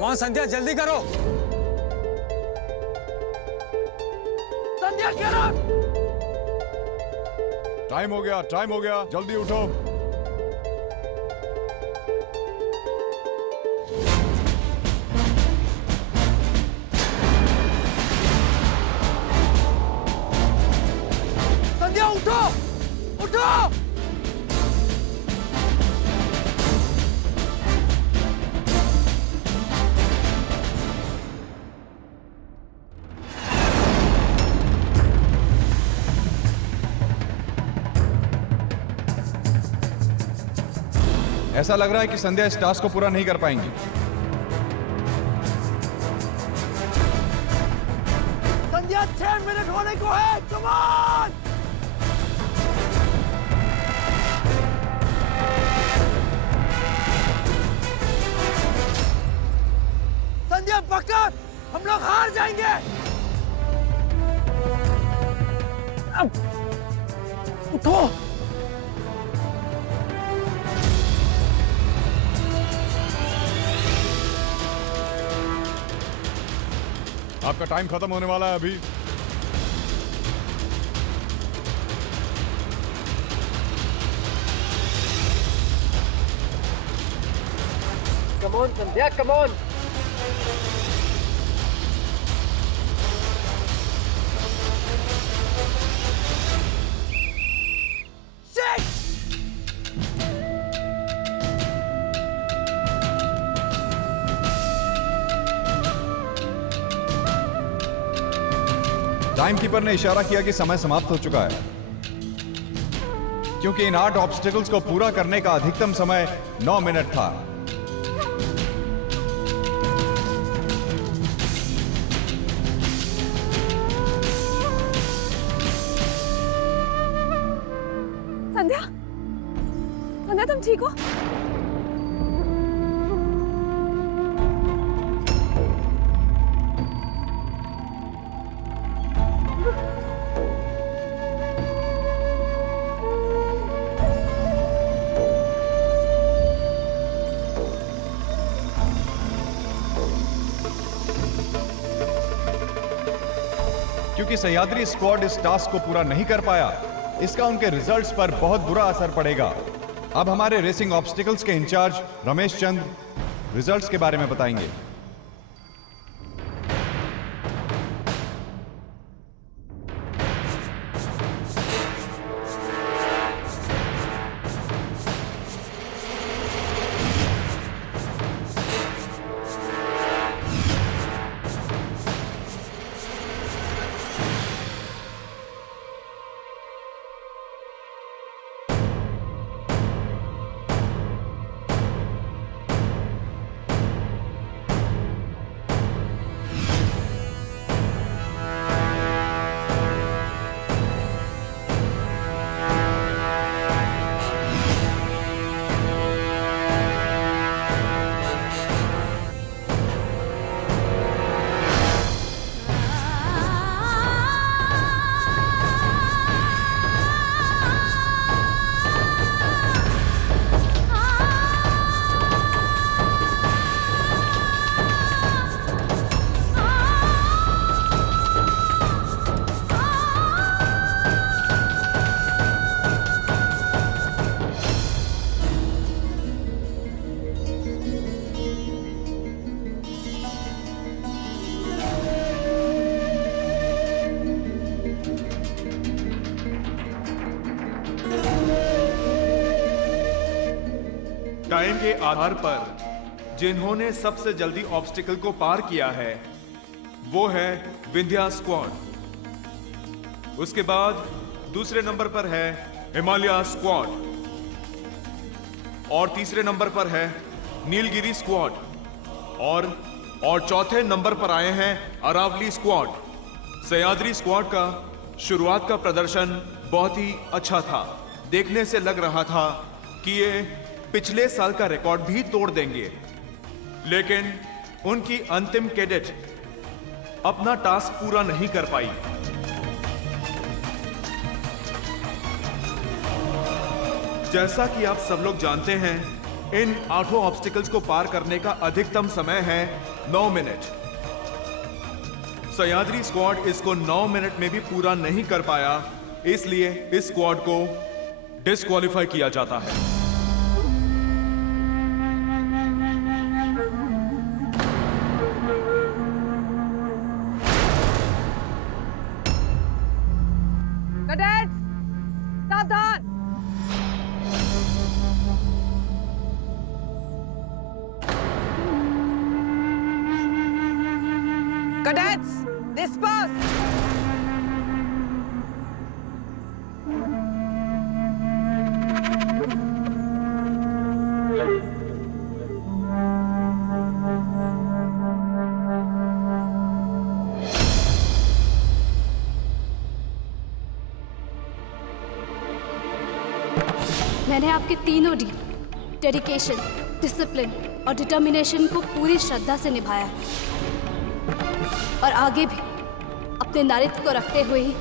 कमान संध्या, जल्दी करो। संध्या करो। टाइम हो गया, जल्दी उठो। संध्या उठो, उठो। ऐसा लग रहा है कि संध्या इस टास्क को पूरा नहीं कर पाएंगी। संध्या 6 मिनट होने को है, कम ऑन। संध्या पकड़, हम लोग हार जाएंगे। अब उठो। आपका टाइम खत्म होने वाला है अभी। Come on, Sandhya, come on! Time keeper ने इशारा किया कि समय समाप्त हो चुका है, क्योंकि इन 8 ऑब्स्टिकल्स को पूरा करने का अधिकतम समय 9 मिनट था। संध्या, संध्या तुम ठीक हो? क्योंकि सह्याद्री स्क्वाड इस टास्क को पूरा नहीं कर पाया, इसका उनके रिजल्ट्स पर बहुत बुरा असर पड़ेगा। अब हमारे रेसिंग ऑब्स्टिकल्स के इंचार्ज रमेश चंद रिजल्ट्स के बारे में बताएंगे। टाइम के आधार पर जिन्होंने सबसे जल्दी ऑब्स्टिकल को पार किया है वो है विंध्या स्क्वाड। उसके बाद दूसरे नंबर पर है हिमालय स्क्वाड और तीसरे नंबर पर है नीलगिरी स्क्वाड और चौथे नंबर पर आए हैं अरावली स्क्वाड। सह्याद्री स्क्वाड का शुरुआत का प्रदर्शन बहुत ही अच्छा था। देखने से लग रहा था कि ये पिछले साल का रिकॉर्ड भी तोड़ देंगे, लेकिन उनकी अंतिम कैडेट अपना टास्क पूरा नहीं कर पाई। जैसा कि आप सब लोग जानते हैं, इन 8 ऑब्स्टिकल्स को पार करने का अधिकतम समय है 9 मिनट। सह्याद्री स्क्वाड इसको 9 मिनट में भी पूरा नहीं कर पाया, इसलिए इस स्क्वाड को डिस्क्वालीफाई किया जाता है। कैडेट्स, सावधान। Cadets, disperse. मैंने आपके तीनों डी डेडिकेशन, डिसिप्लिन और डिटर्मिनेशन को पूरी श्रद्धा से निभाया है और आगे भी अपने नारित्व को रखते हुए ही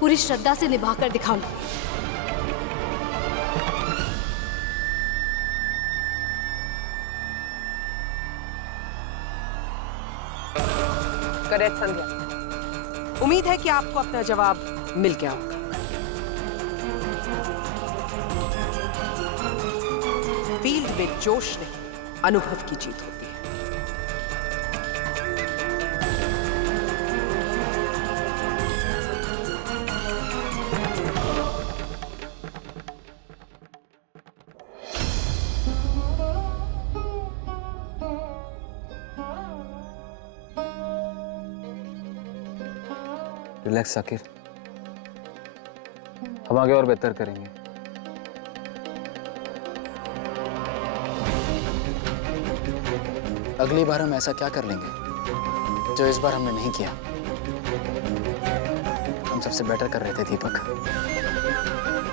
पूरी श्रद्धा से निभाकर दिखाऊंगा। कैडेट संध्या, उम्मीद है कि आपको अपना जवाब मिल गया होगा। फील्ड में जोश नहीं, अनुभव की जीत होती है। रिलैक्स साकिर, हम आगे और बेहतर करेंगे। अगली बार हम ऐसा क्या कर लेंगे जो इस बार हमने नहीं किया। हम सबसे बेटर कर रहे थे दीपक,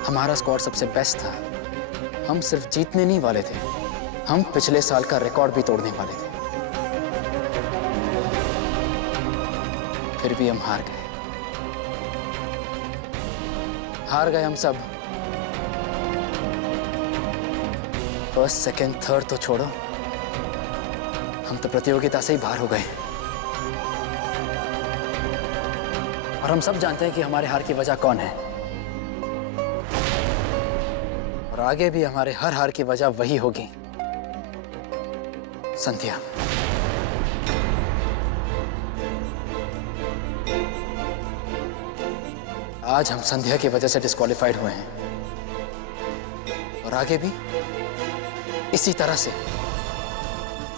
हमारा स्क्वाड सबसे बेस्ट था। हम सिर्फ जीतने नहीं वाले थे, हम पिछले साल का रिकॉर्ड भी तोड़ने वाले थे। फिर भी हम हार गए हम सब। फर्स्ट, सेकंड, थर्ड तो छोड़ो, हम तो प्रतियोगिता से ही बाहर हो गए। और हम सब जानते हैं कि हमारे हार की वजह कौन है, और आगे भी हमारे हर हार की वजह वही होगी, संध्या। आज हम संध्या की वजह से डिस्क्वालीफाइड हुए हैं और आगे भी इसी तरह से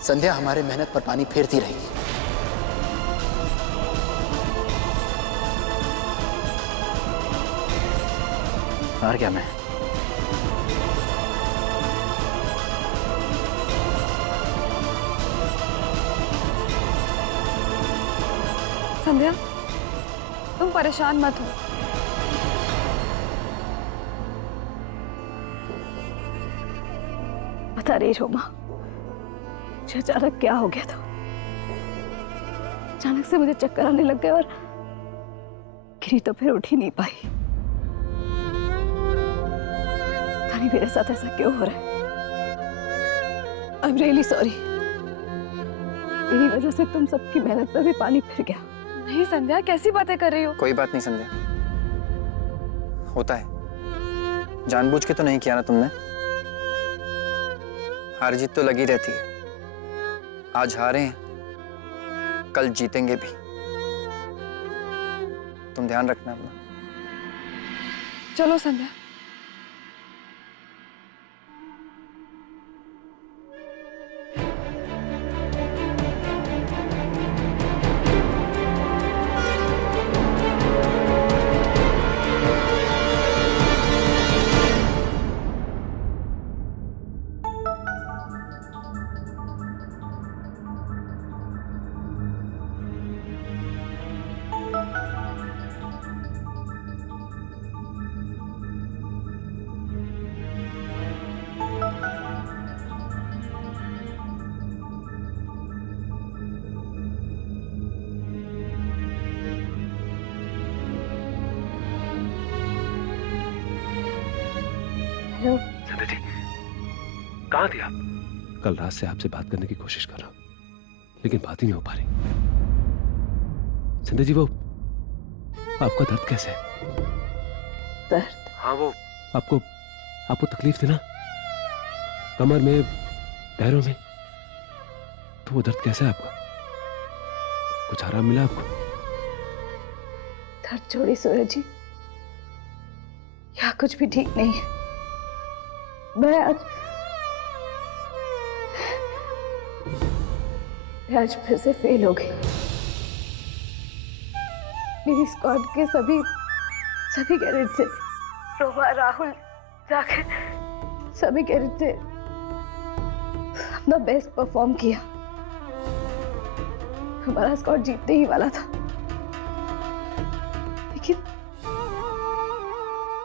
संध्या हमारे मेहनत पर पानी फेरती रहेगी। हार गया मैं। संध्या, तुम परेशान मत हो। बता रही रोमा, मुझे अचानक क्या हो गया था। अचानक से मुझे चक्कर आने लग गए और गिरी तो फिर उठ ही नहीं पाई। पता नहीं मेरे साथ ऐसा क्यों हो रहा है। I am really sorry. मेरी वजह से तुम सबकी मेहनत पर भी पानी फिर गया। नहीं संध्या, कैसी बातें कर रही हो? कोई बात नहीं संध्या, होता है, जानबूझ के तो नहीं किया ना तुमने। हार जीत तो लगी रहती है, आज हारे हैं, कल जीतेंगे भी। तुम ध्यान रखना अपना। चलो संध्या। कहाँ थे आप? कल रात से आपसे बात करने की कोशिश कर रहा हूं, लेकिन बात ही नहीं हो पा रही। संध्या जी, वो आपका दर्द कैसे है? दर्द? हाँ, वो आपको तकलीफ थी ना, कमर में, पैरों में, तो वो दर्द कैसा है आपका? कुछ आराम मिला आपको? दर्द छोड़ी सूरज जी, यहाँ कुछ भी ठीक नहीं है। मैं आज फिर से फेल हो गई। मेरी स्क्वाड के सभी कैडेट से, रोमा, राहुल, जाकर सभी कैडेट से अपना बेस्ट परफॉर्म किया। हमारा स्क्वाड जीतने ही वाला था, लेकिन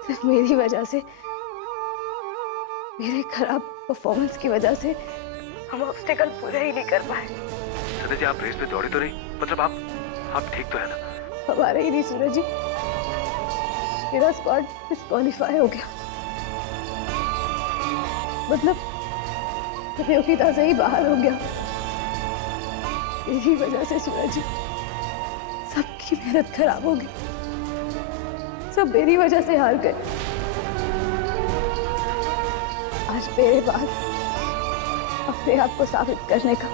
सिर्फ मेरी वजह से, मेरे खराब परफॉर्मेंस की वजह से हम ऑब्स्टिकल पूरा ही नहीं कर पाए। संध्या जी, आप रेस में दौड़े तो नहीं? मतलब आप ठीक तो है ना? हमारे ही नहीं सूरज जी, मेरा स्क्वाड डिस्क्वालीफाई हो गया। मतलब प्रतियोगिता से ही बाहर हो गया। मेरी वजह से सूरज जी, सबकी मेहनत खराब हो गई। सब मेरी वजह से हार गए। आज मेरे पास अपने आप को साबित करने का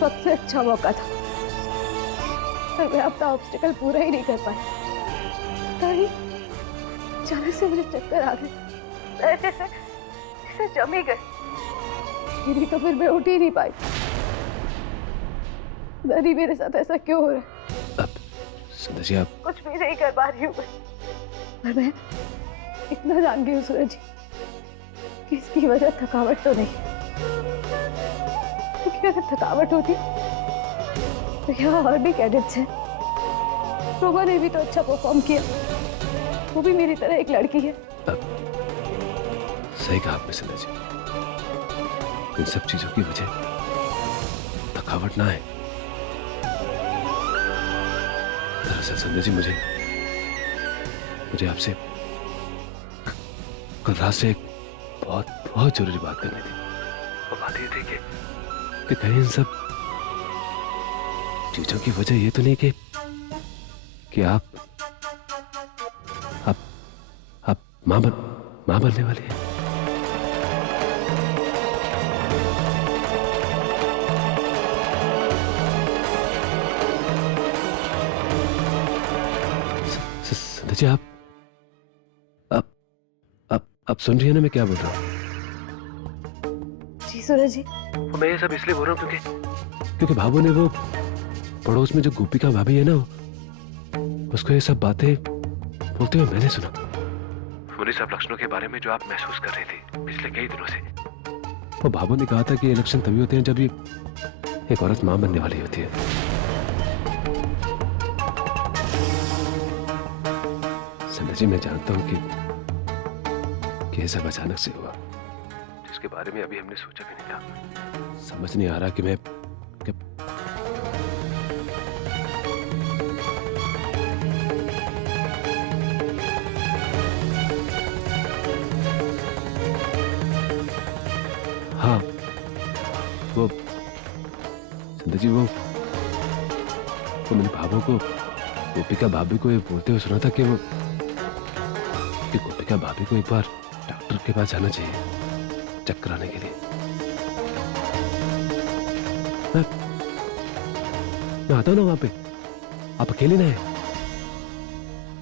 सबसे अच्छा मौका था, पर मैं अपना ऑब्स्टिकल पूरा ही नहीं कर पाई। अचानक से मुझे चक्कर आ गए, जैसे जम ही गए। गिरी तो फिर मैं उठ ही नहीं पाई। नहीं, मेरे साथ ऐसा क्यों हो रहा है? अब संध्या जी, आप कुछ भी नहीं कर पा रही हूँ, पर मैं इतना जान गई हूँ सूरज जी कि इसकी वजह थकावट तो नहीं, क्योंकि अगर थकावट होती तो यहाँ और भी कैडेट्स हैं। रोमा ने भी तो अच्छा परफॉर्म किया, वो भी मेरी तरह एक लड़की है। सही कहा आपने संध्या जी, इन सब चीजों की वजह थकावट ना है। दरअसल संध्या जी, मुझे आपसे कल रात से एक बहुत जरूरी बात करनी थी। वो बात ये थी कि कहीं इन सब चीजों की वजह ये तो नहीं कि आप मां बनने वाली है। संध्या जी, आप सुन रही है ना मैं क्या बोल रहा हूँ? जी सूरज जी। मैं ये सब इसलिए बोल रहा हूँ क्योंकि भाभू ने वो पड़ोस में जो गोपिका भाभी है ना, उसको ये सब बातें बोलते हुए मैंने सुना। उन्हीं सब लक्षणों के बारे में जो आप महसूस कर रही थी पिछले कई दिनों से। वो भाभू ने कहा था कि ये लक्षण तभी होते हैं जब ये एक औरत मां बनने वाली होती है। संध्या जी, मैं जानता हूं कि ये सब अचानक से हुआ, जिसके बारे में अभी हमने सोचा भी नहीं था। समझ नहीं आ रहा कि मैं हाँ, वो संध्या जी, वो मैंने भाभू को, गोपिका भाभी को ये बोलते हुए सुना था कि गोपिका भाभी को एक बार डॉक्टर के पास जाना चाहिए चेक कराने के लिए। मैं आता हूँ ना वहां पे, आप अकेले ना हैं।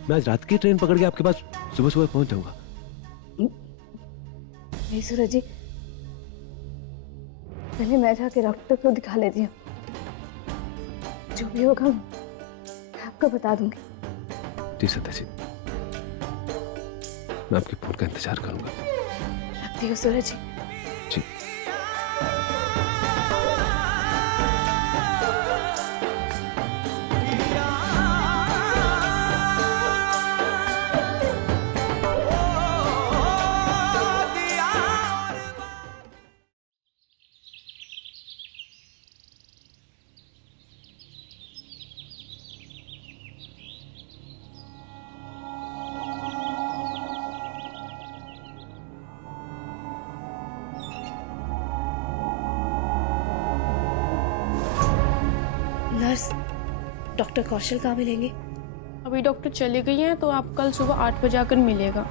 मैं आज रात की ट्रेन पकड़ के आपके पास सुबह पहुंच जाऊंगा। नहीं सूरज जी, पहले मैं जाके डॉक्टर को दिखा लेती हूँ। जो भी होगा मैं आपको बता दूंगी। जी संध्या जी, मैं आपके फोन का इंतजार करूंगा। रखती हूँ सूरज जी। जी। नर्स, डॉक्टर कौशल कहाँ मिलेंगे? अभी डॉक्टर चली गई हैं, तो आप कल सुबह 8 बजे आकर मिलेगा।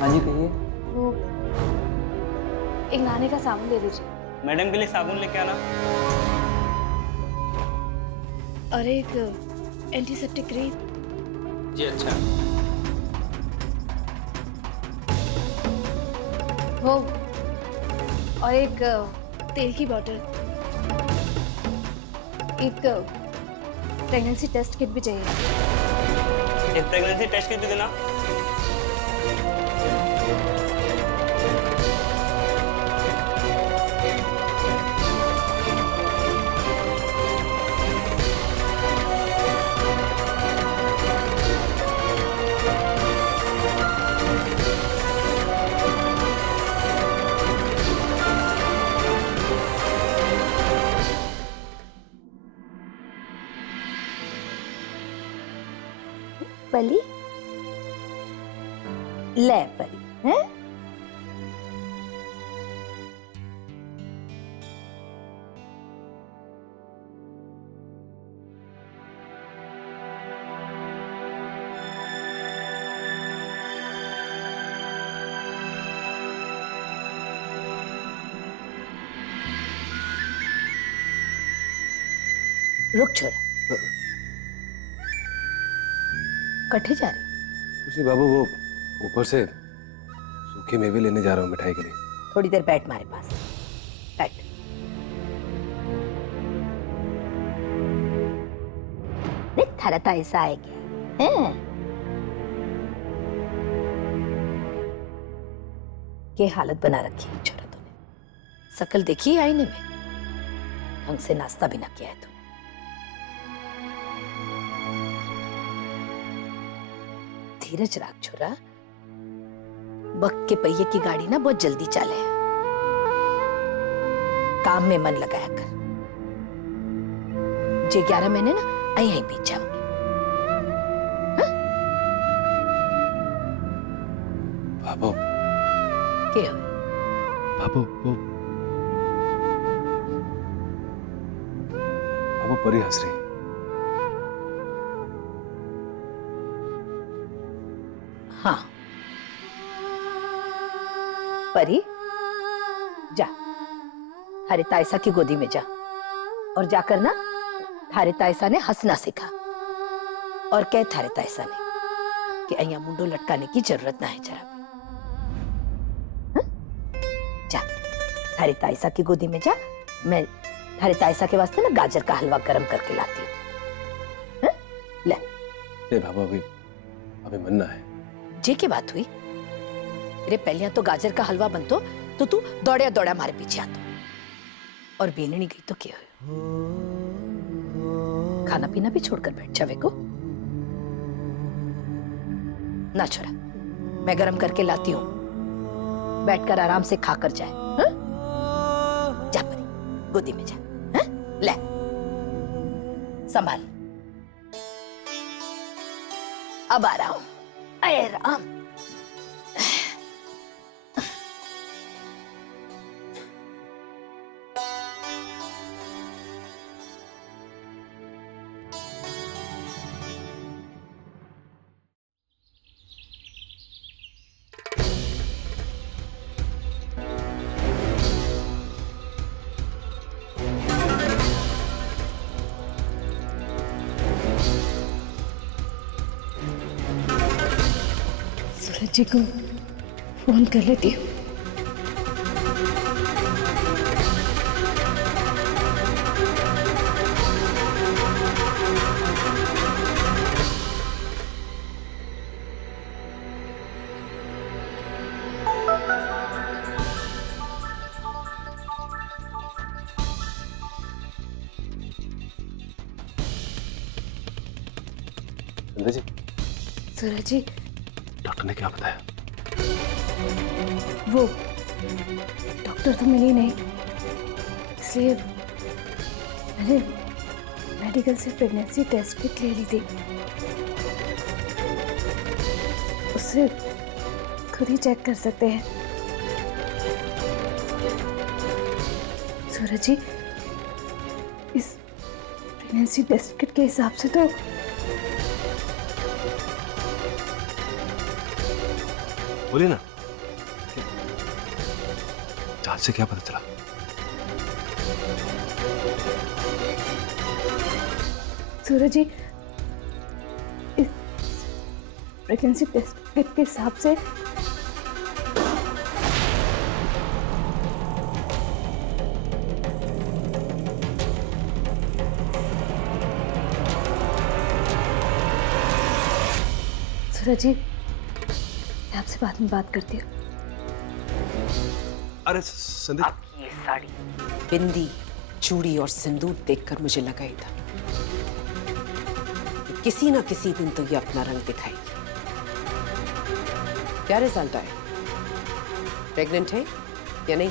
हाँ जी कहिए। वो एक नहाने का साबुन दे दीजिए। मैडम के लिए साबुन लेके आना। और एक एंटीसेप्टिक क्रीम। जी अच्छा। वो और एक तेल की बोतल। एक प्रेगनेंसी टेस्ट किट भी चाहिए। एक प्रेगनेंसी टेस्ट किट भी देना। पली ले पली हैं? रुक छोरा, कट्ठे जा रहे? कुछ नहीं बाबू, वो ऊपर से सूखे मेवे लेने जा रहा हूँ मिठाई के लिए। थोड़ी देर बैठ हमारे पास, बैठ। देख थारा तो ऐसा है क्या हैं? ये हालत बना रखी है छोरा तूने। शकल देखी है आईने में? ढंग से नाश्ता भी ना किया है तूने। धीरज रख छोरा, वक्त के पहिए की गाड़ी ना बहुत जल्दी चले। काम में मन लगाया कर। जे 11 महीने ना यहीं बीत जाओगे। बाबू क्या हो? बाबू बाबू परी हंस रही। हाँ परी, जा थारे तायसा की गोदी में जा और जाकर ना थारे तायसा ने हंसना सीखा और कह थारे तायसा ने कि अय्या मुंडो लटकाने की जरूरत ना है जरा भी। जा थारे तायसा की गोदी में जा। मैं थारे तायसा के वास्ते ना गाजर का हलवा गरम करके लाती हूँ। ले नहीं बाबू, अभी मन ना है। जे की बात हुई? अरे पहले तो गाजर का हलवा बनतो तो तू दौड़या दौड़ा हमारे पीछे आतो, और बेननी गई तो क्या हुआ? खाना पीना भी छोड़कर बैठ जावे को ना छोरा। मैं गरम करके लाती हूँ, बैठकर आराम से खाकर जाए। हा? जा परी गोदी में जा। हा? ले संभाल। अब आ रहा हूं। अरे राम, सूरज जी को फोन कर लेती हूँ। संध्या जी, सूरज जी, डॉक्टर ने क्या बताया? वो डॉक्टर तो मिली नहीं, इसलिए मैंने मेडिकल से प्रेगनेंसी टेस्ट किट ले ली थी। उससे खुद ही चेक कर सकते हैं। सूरज जी, इस प्रेगनेंसी टेस्ट किट के हिसाब से तो बोलिए ना, जांच से क्या पता चला? सूरज जी, इस प्रेगनेंसी टेस्ट किट के हिसाब से सूरज जी, मैं आपसे बाद में बात करती हूँ। अरे संध्या, आपकी ये साड़ी, बिंदी, चूड़ी और सिंदूर देखकर मुझे लगा ही था कि किसी ना किसी दिन तो ये अपना रंग दिखाएगी। क्या रिजल्ट आए? प्रेग्नेंट है या नहीं?